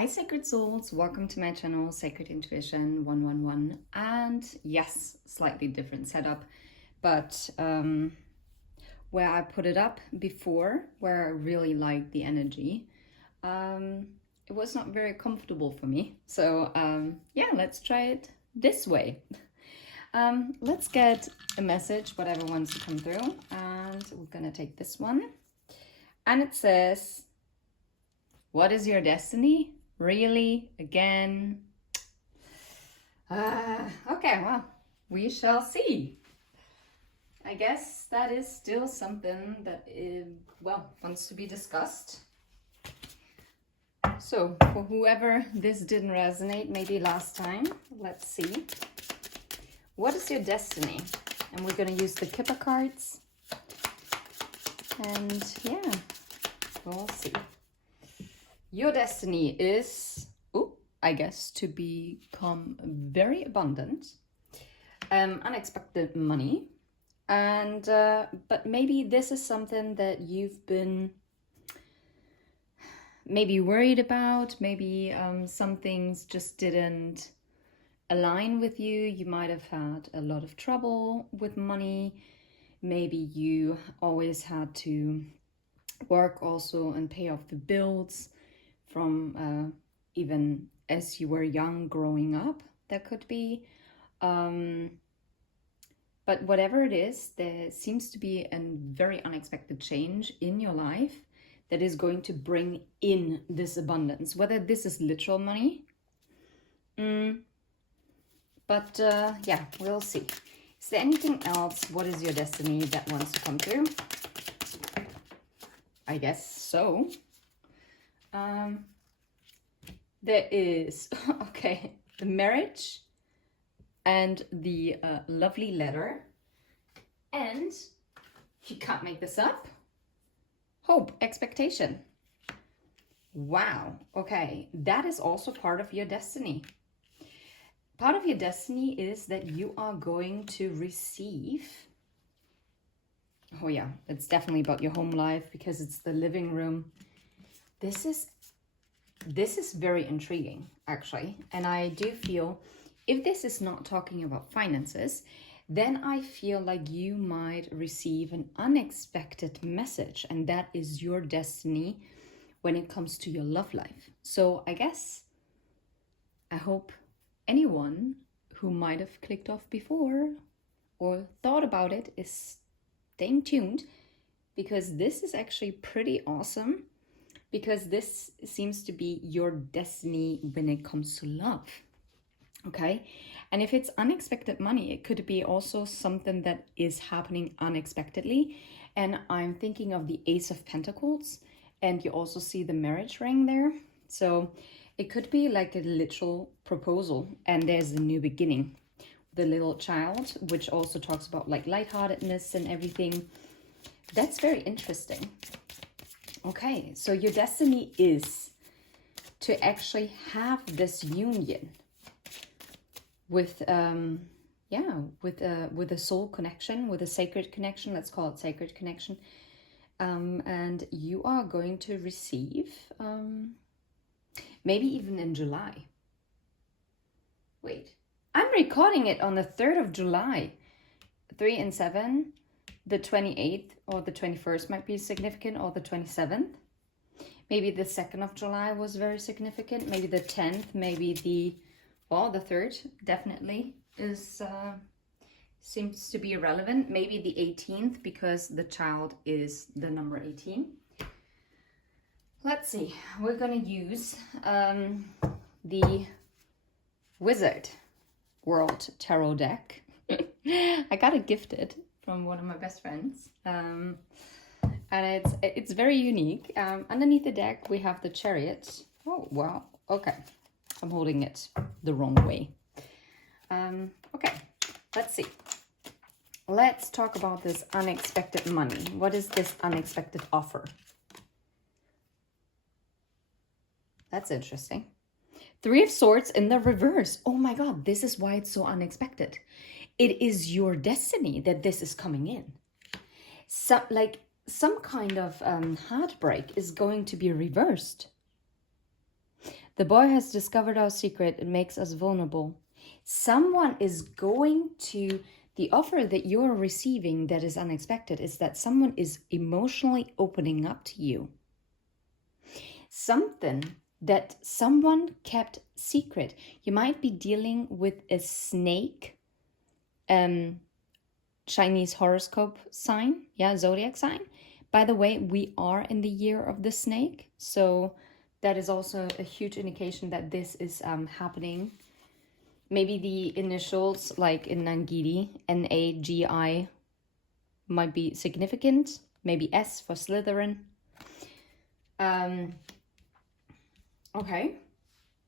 Hi Sacred Souls, welcome to my channel Sacred Intuition 111, and yes, slightly different setup, but where I put it up before, where I really liked the energy, it was not very comfortable for me. So yeah, let's try it this way. Let's get a message, whatever wants to come through, and we're gonna take this one. And it says, what is your destiny? Really? Again? Okay, well, we shall see. I guess that is still something that, wants to be discussed. So, for whoever this didn't resonate, maybe last time, let's see. What is your destiny? And we're going to use the Kipper cards. And yeah, we'll see. Your destiny is, I guess, to become very abundant, unexpected money, and but maybe this is something that you've been maybe worried about. Maybe some things just didn't align with you. You might have had a lot of trouble with money. Maybe you always had to work also and pay off the bills from even as you were young growing up. That could be. But whatever it is, there seems to be a very unexpected change in your life that is going to bring in this abundance, whether this is literal money. But yeah, we'll see. Is there anything else? What is your destiny that wants to come through? I guess so. There is, okay, the marriage and the lovely letter. And, you can't make this up, hope, expectation. Wow, okay, that is also part of your destiny. Part of your destiny is that you are going to receive, oh yeah, it's definitely about your home life because it's the living room. This is very intriguing, actually. And I do feel, if this is not talking about finances, then I feel like you might receive an unexpected message, and that is your destiny when it comes to your love life. So I guess, I hope anyone who might have clicked off before or thought about it is staying tuned, because this is actually pretty awesome. Because this seems to be your destiny when it comes to love, okay? And if it's unexpected money, it could be also something that is happening unexpectedly. And I'm thinking of the Ace of Pentacles, and you also see the marriage ring there. So it could be like a literal proposal, and there's a new beginning. The little child, which also talks about like lightheartedness and everything. That's very interesting. Okay, so your destiny is to actually have this union with with a soul connection, with a sacred connection. Let's call it sacred connection. And you are going to receive maybe even in July. Wait, I'm recording it on the 3rd of July. 3 and 7. The 28th or the 21st might be significant, or the 27th. Maybe the 2nd of July was very significant. Maybe the 10th, maybe the 3rd definitely is seems to be relevant. Maybe the 18th, because the child is the number 18. Let's see. We're going to use the Wizard World Tarot deck. I got it gifted from one of my best friends, and it's very unique. Underneath the deck we have the Chariot. Oh wow, okay, I'm holding it the wrong way. Okay, let's see. Let's talk about this unexpected money. What is this unexpected offer? That's interesting. 3 of Swords in the reverse. Oh my god, this is why it's so unexpected. It is your destiny that this is coming in. So, like, some kind of heartbreak is going to be reversed. The boy has discovered our secret. It makes us vulnerable. Someone is going to, the offer that you're receiving that is unexpected is that someone is emotionally opening up to you. Something that someone kept secret. You might be dealing with a snake, Chinese horoscope sign, zodiac sign. By the way, we are in the year of the snake, so that is also a huge indication that this is happening. Maybe the initials, like in Nangiri, Nagi, might be significant. Maybe S for Slytherin. Okay,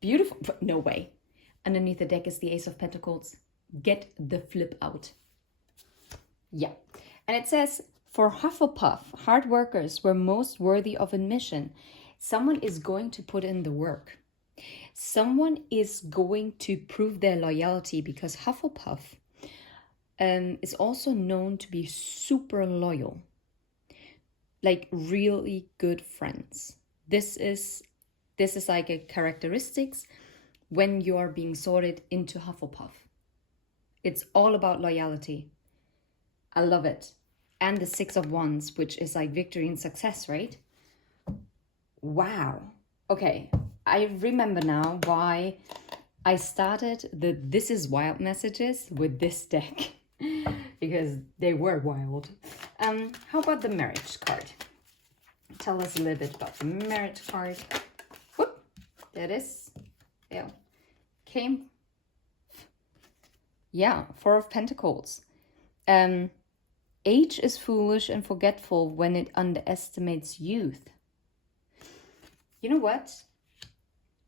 beautiful. No way. Underneath the deck is the Ace of Pentacles. Get the flip out. Yeah. And it says, for Hufflepuff, hard workers were most worthy of admission. Someone is going to put in the work. Someone is going to prove their loyalty, because Hufflepuff is also known to be super loyal. Like really good friends. This is like a characteristics when you are being sorted into Hufflepuff. It's all about loyalty. I love it. And the 6 of Wands, which is like victory and success, right? Wow. Okay, I remember now why I started the This is Wild messages with this deck. Because they were wild. How about the marriage card? Tell us a little bit about the marriage card. Whoop, there it is. Yeah, came. Yeah, 4 of Pentacles. Age is foolish and forgetful when it underestimates youth. You know what?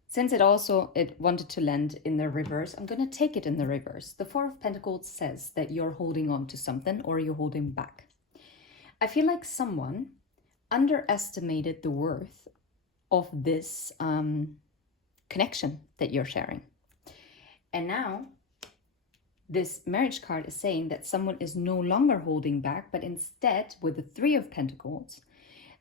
Since it wanted to land in the reverse, I'm going to take it in the reverse. The 4 of Pentacles says that you're holding on to something or you're holding back. I feel like someone underestimated the worth of this connection that you're sharing. And now this marriage card is saying that someone is no longer holding back, but instead with the 3 of Pentacles,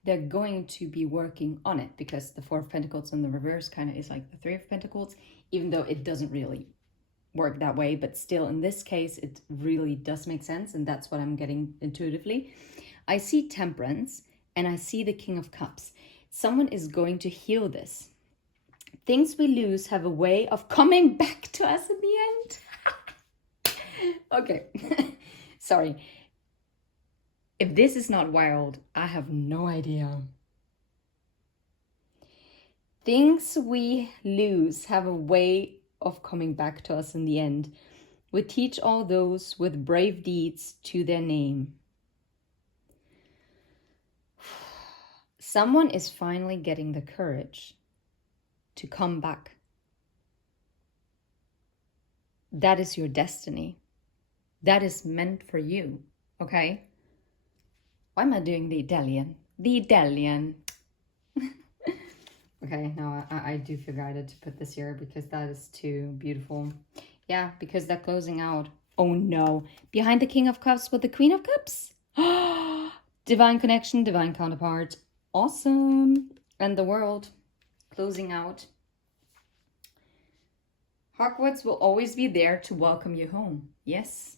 they're going to be working on it, because the 4 of Pentacles in the reverse kind of is like the 3 of Pentacles, even though it doesn't really work that way. But still, in this case, it really does make sense. And that's what I'm getting intuitively. I see Temperance and I see the King of Cups. Someone is going to heal this. Things we lose have a way of coming back to us in the end. Okay, sorry. If this is not wild, I have no idea. Things we lose have a way of coming back to us in the end. We teach all those with brave deeds to their name. Someone is finally getting the courage to come back. That is your destiny. That is meant for you, okay? Why am I doing the Italian? The Italian. Okay, now I do feel guided to put this here because that is too beautiful. Yeah, because they're closing out. Oh no. Behind the King of Cups with the Queen of Cups. Divine connection, divine counterpart. Awesome. And the world closing out. Hogwarts will always be there to welcome you home. Yes.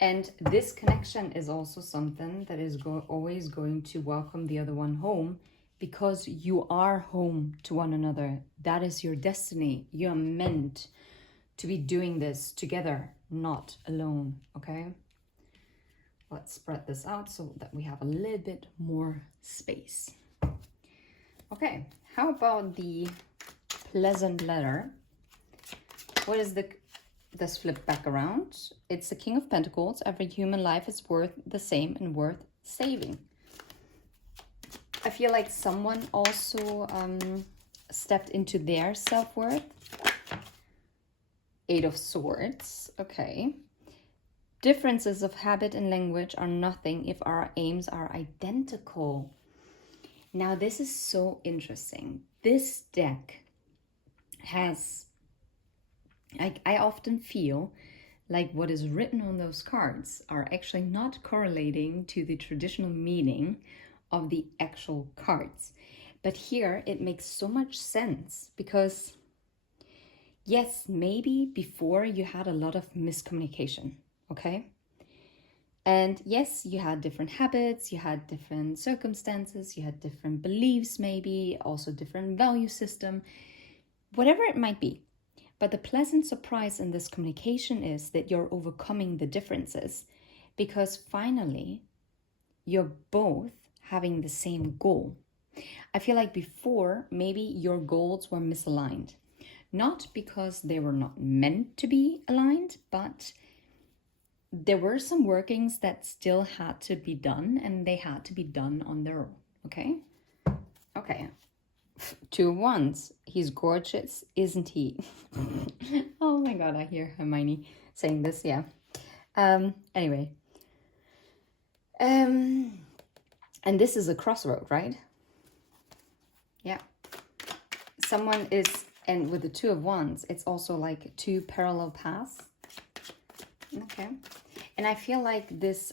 And this connection is also something that is always going to welcome the other one home, because you are home to one another. That is your destiny. You're meant to be doing this together, not alone, okay? Let's spread this out so that we have a little bit more space. Okay, how about the pleasant letter? What is this flip back around? It's the King of Pentacles. Every human life is worth the same and worth saving. I feel like someone also stepped into their self-worth. 8 of Swords. Okay. Differences of habit and language are nothing if our aims are identical. Now, this is so interesting. This deck has... I often feel like what is written on those cards are actually not correlating to the traditional meaning of the actual cards. But here it makes so much sense, because yes, maybe before you had a lot of miscommunication, okay? And yes, you had different habits, you had different circumstances, you had different beliefs, maybe also different value system, whatever it might be. But the pleasant surprise in this communication is that you're overcoming the differences because finally you're both having the same goal. I feel like before, maybe your goals were misaligned. Not because they were not meant to be aligned, but there were some workings that still had to be done, and they had to be done on their own, okay? Okay. 2 of Wands. He's gorgeous, isn't he? Oh my god, I hear Hermione saying this, yeah. Anyway. And this is a crossroad, right? Yeah. Someone is, and with the 2 of Wands, it's also like 2 parallel paths. Okay. And I feel like this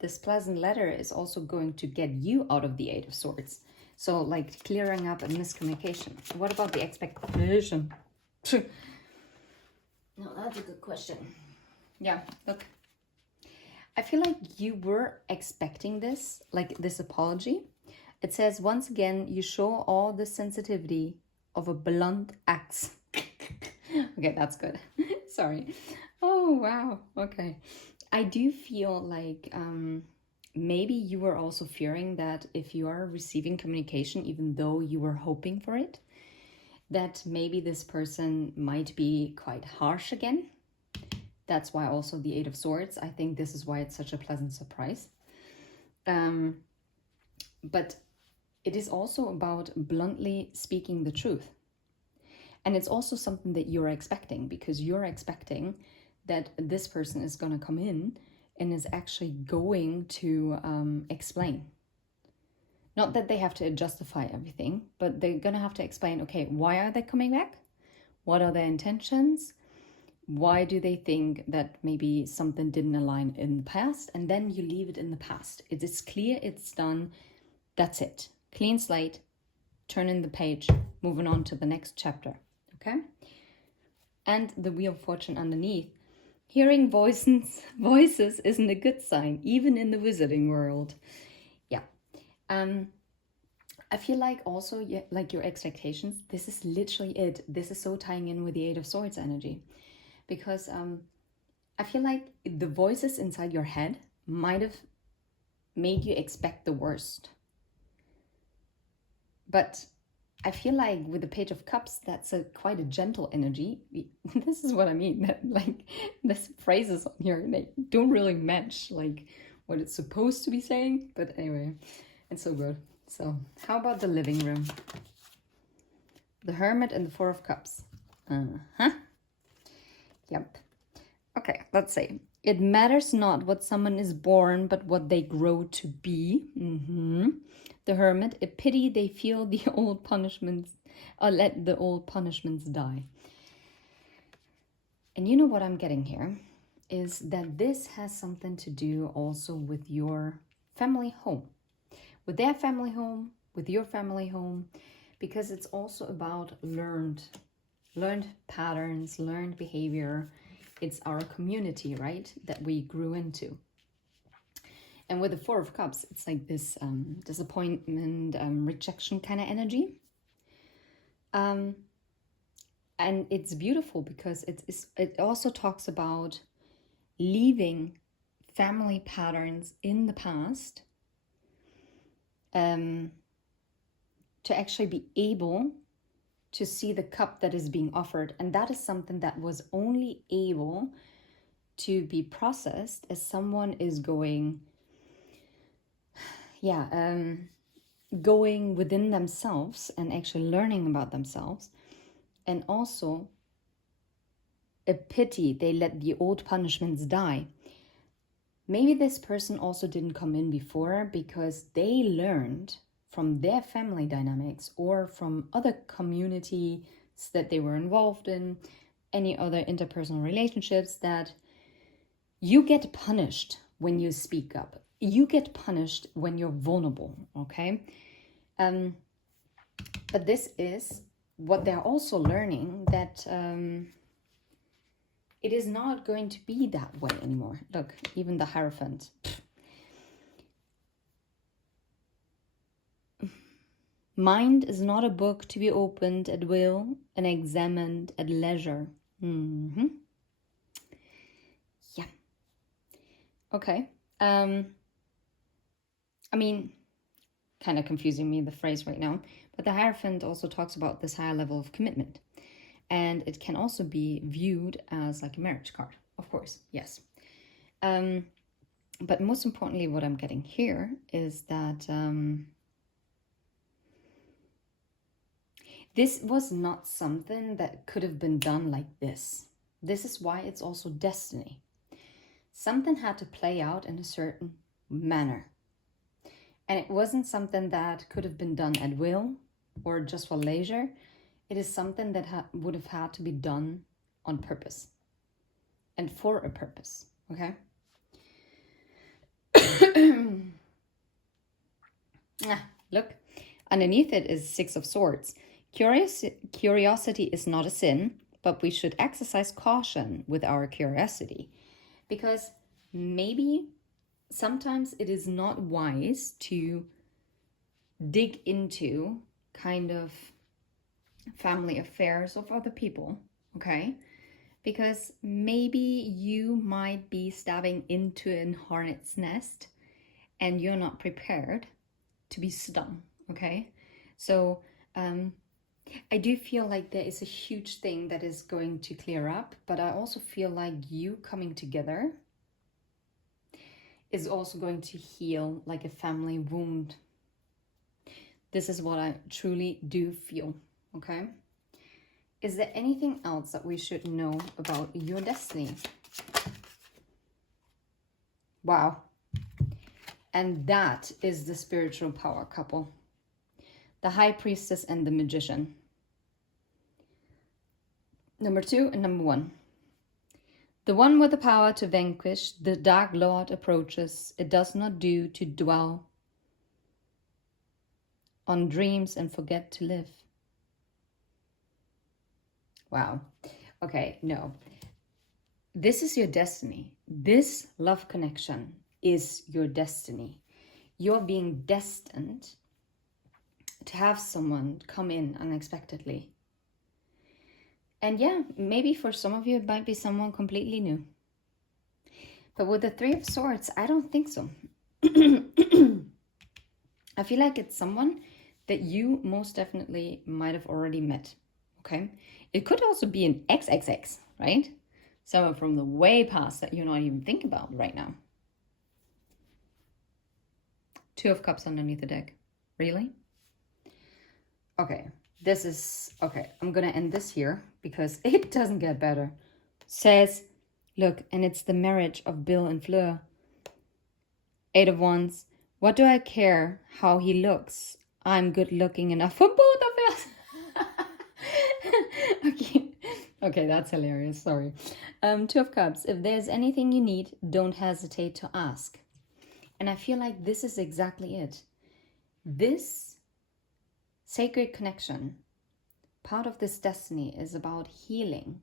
this pleasant letter is also going to get you out of the 8 of Swords. So like clearing up a miscommunication. What about the expectation? No, that's a good question. Yeah, look. I feel like you were expecting this, like this apology. It says, once again, you show all the sensitivity of a blunt axe. Okay, that's good. Sorry. Oh, wow. Okay. I do feel like maybe you were also fearing that if you are receiving communication, even though you were hoping for it, that maybe this person might be quite harsh again. That's why also the 8 of Swords. I think this is why it's such a pleasant surprise. But it is also about bluntly speaking the truth. And it's also something that you're expecting, because you're expecting that this person is going to come in and is actually going to explain. Not that they have to justify everything, but they're going to have to explain, okay, why are they coming back? What are their intentions? Why do they think that maybe something didn't align in the past? And then you leave it in the past. It is clear, it's done. That's it. Clean slate, turn in the page, moving on to the next chapter. Okay? And the Wheel of Fortune underneath. Hearing voices isn't a good sign, even in the wizarding world. Yeah. I feel like also, yeah, like your expectations, this is literally it. This is so tying in with the 8 of Swords energy. Because I feel like the voices inside your head might have made you expect the worst. But I feel like with the Page of Cups, that's quite a gentle energy. This is what I mean. That like these phrases on here, they don't really match like what it's supposed to be saying. But anyway, it's so good. So how about the living room? The Hermit and the 4 of Cups. Yep. Okay, let's say. It matters not what someone is born, but what they grow to be. The Hermit, a pity they feel the old punishments, or let the old punishments die. And you know what I'm getting here is that this has something to do also with your family home, with their family home, with your family home, because it's also about learned patterns, learned behavior. It's our community, right, that we grew into. And with the 4 of Cups, it's like this disappointment, rejection kind of energy. And it's beautiful because it also talks about leaving family patterns in the past to actually be able to see the cup that is being offered. And that is something that was only able to be processed as someone is going within themselves and actually learning about themselves. And also a pity they let the old punishments die. Maybe this person also didn't come in before because they learned from their family dynamics or from other communities that they were involved in, any other interpersonal relationships, that you get punished when you speak up. You get punished when you're vulnerable, okay? But this is what they're also learning, that it is not going to be that way anymore. Look, even the Hierophant. Mind is not a book to be opened at will and examined at leisure. Yeah. Okay. I mean, kind of confusing me, the phrase right now. But the Hierophant also talks about this higher level of commitment. And it can also be viewed as like a marriage card, of course, yes. But most importantly, what I'm getting here is that this was not something that could have been done like this. This is why it's also destiny. Something had to play out in a certain manner. And it wasn't something that could have been done at will or just for leisure. It is something that would have had to be done on purpose and for a purpose, okay? Look, underneath it is Six of Swords. Curiosity is not a sin, but we should exercise caution with our curiosity, because maybe sometimes it is not wise to dig into kind of family affairs of other people, okay? Because maybe you might be stabbing into an hornet's nest and you're not prepared to be stung, okay? So I do feel like there is a huge thing that is going to clear up, but I also feel like you coming together is also going to heal like a family wound. This is what I truly do feel, okay? Is there anything else that we should know about your destiny? Wow. And that is the spiritual power couple. The High Priestess and the Magician. Number 2 and number 1. The one with the power to vanquish the Dark Lord approaches. It does not do to dwell on dreams and forget to live. Wow. Okay, no. This is your destiny. This love connection is your destiny. You're being destined to have someone come in unexpectedly. And yeah, maybe for some of you it might be someone completely new. But with the Three of Swords, I don't think so. I feel like it's someone that you most definitely might have already met, okay? It could also be an XXX, right? Someone from the way past that you're not even thinking about right now. Two of Cups underneath the deck. Really? Okay, this is... Okay, I'm gonna end this here because it doesn't get better. Says, look, and it's the marriage of Bill and Fleur. Eight of Wands. What do I care how he looks? I'm good looking enough for both of us. Okay, that's hilarious. Sorry. Two of Cups. If there's anything you need, don't hesitate to ask. And I feel like this is exactly it. This sacred connection, part of this destiny, is about healing.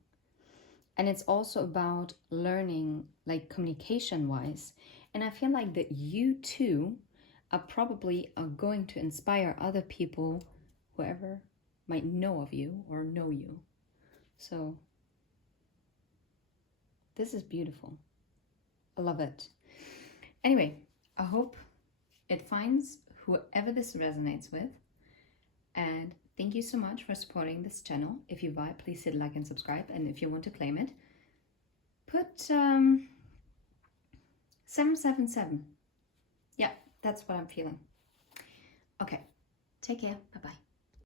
And it's also about learning, like communication-wise. And I feel like that you too are going to inspire other people, whoever might know of you or know you. So this is beautiful. I love it. Anyway, I hope it finds whoever this resonates with. And thank you so much for supporting this channel. If you vibe, please hit like and subscribe. And if you want to claim it, put 777. Yeah, that's what I'm feeling. Okay, take care. Bye-bye.